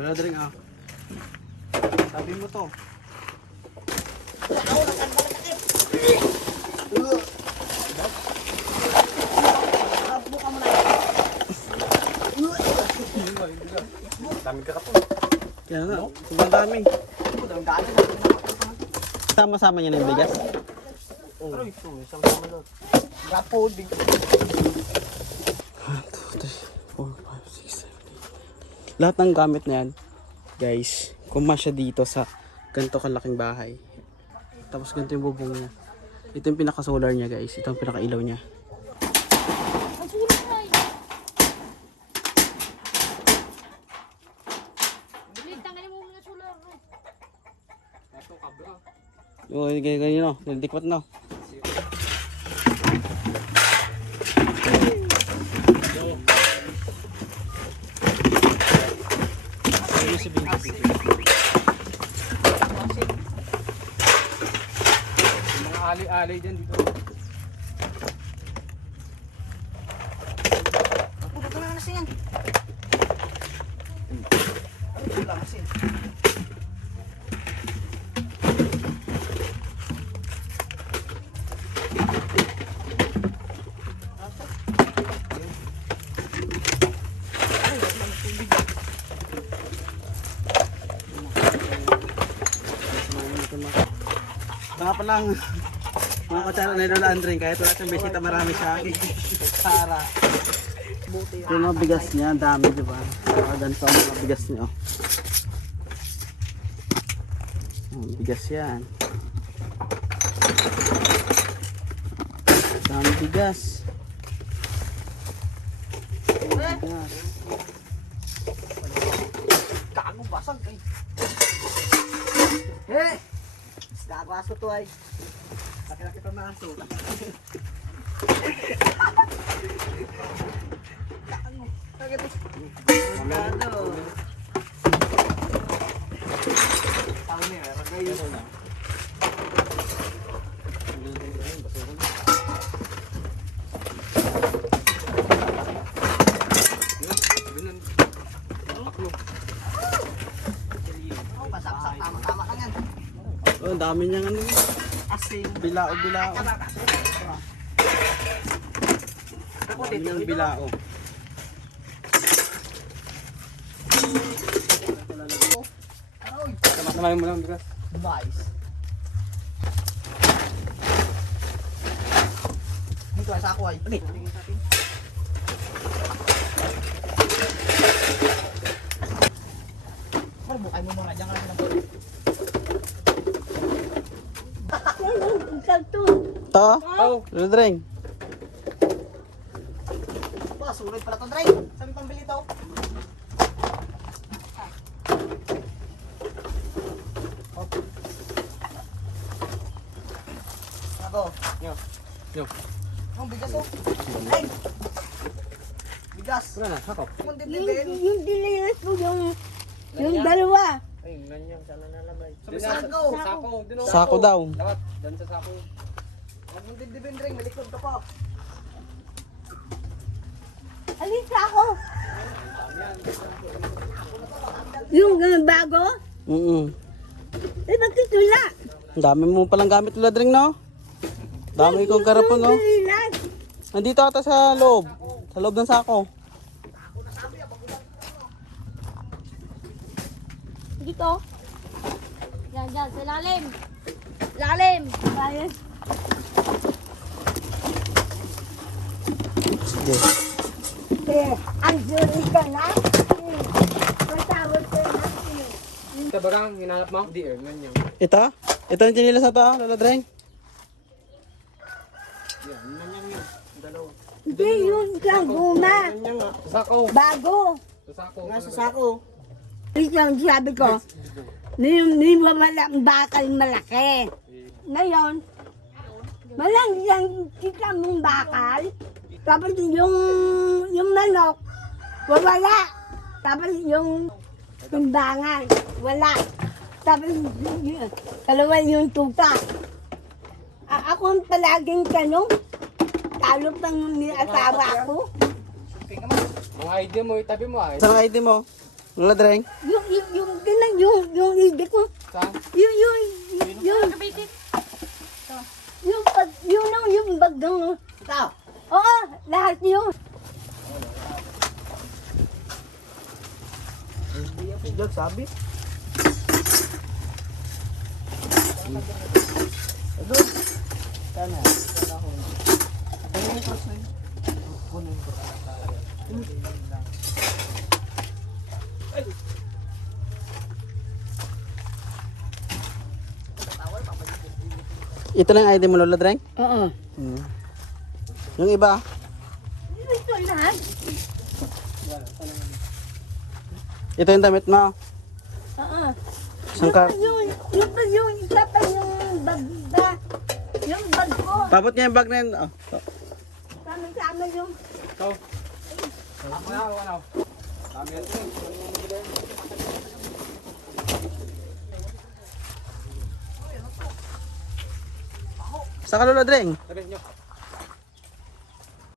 Wala drink ah. Sabi mo to. Daming kakapon. Kaya nga, sobrang dami. Sama-sama niya na yung bigas. Aroy, ito. Isang sama doon. Rapod. 1, 2, 3, 4, 5, 6, 7, 8. Lahat ng gamit na yan, guys, kumasya dito sa ganito kalaking bahay. Tapos ganito yung bubong niya. Ito yung pinaka-solar niya, guys. Ito yung pinaka-ilaw niya. Oo, ganyan no. Nildikwat no. Mga ali-ali dyan dito. Ito na kasi yan. Ito lang kasi. Baka pa lang mga katsara na Lola Andring, kahit wala siyang bisita, marami siya. Sara. Ito yung mga bigas niya, ang dami diba? Saka ganito ang mga bigas niya. Oh. Bigas yan. Dami bigas. Bigas. Kago basag kay. Eh! Gago aso to ay. Laki-laki pa maaso. Ano? Tao niya, ragay yun na. Oh, basak-basak, tama-tama lang yan. Oh, ang dami niyang ano. Asing. Bilao. Ang dami niyang bilao. Aroy! Sama-samayin mo lang bigas. Nice. Dito ay sako ay. Tingin natin. Bukay mo mga dyan ka lang. Ito? Lola Andring. Ba, sulit pala to, Dre. Saan pambili to? Ako. Yo. Ang bigas oh. Ay! Bigas. Wala na, sakop. Kung dibdibin. Yung dinilis mo yung dalawa. Ay, ganyan. Sana nalamay. Sa sako. Sako. Sako daw. Dapat, dyan sa sako. Huwag mong dibdibin, Dre. Malikod ka pa. Alisa ako. Yung bago? Eh, bakit wala? Ang dami mo palang gamit Lola Andring, no? Dami kong karapon, no? Dinilas. Nandito ata sa loob. Sa loob ng sako. Dito. Yan, sa lalim. Lalim. Ayun. Sige. Ang juri ka na. Matawag ka na. Ito bagang hinanap mo? Di, ganyan. Ito? Ito yung chinilas na to, Lola Andring? Yan, ganyan yun. Dalawa. Hindi, yung isang guma. Ganyan nga. Sa sako. Bago. Sa sako. Nasa sako. Isang sabi ko, wala ang bakal malaki. Ngayon, walang isang kita mong bakal. Tapos yung manok, wala. Tapos yung timbangan, wala. Tapos dalawa yung tuta. Ako ang palaging tanong, talop ng asawa ko. Mga idea mo, itabi mo ay. Saan ang ID mo? Lola Andring? Yung akin lang yung ibig ko. Saan? Yung bag ng, Ikaw. oo, lahat yun. Doon, sabi. Doon. Sana. Ito lang ID mo, Lola Dreng? Oo. Hmm. Yung iba? Ito lahat. Ito yung damit mo. Oo. Saan ka? Yung isa pa yung bag ba? Yung bag ko. Pabot niya yung bag na yun. Oh. Sama yung... Saan ka, Lola Dreng? Sabi nyo.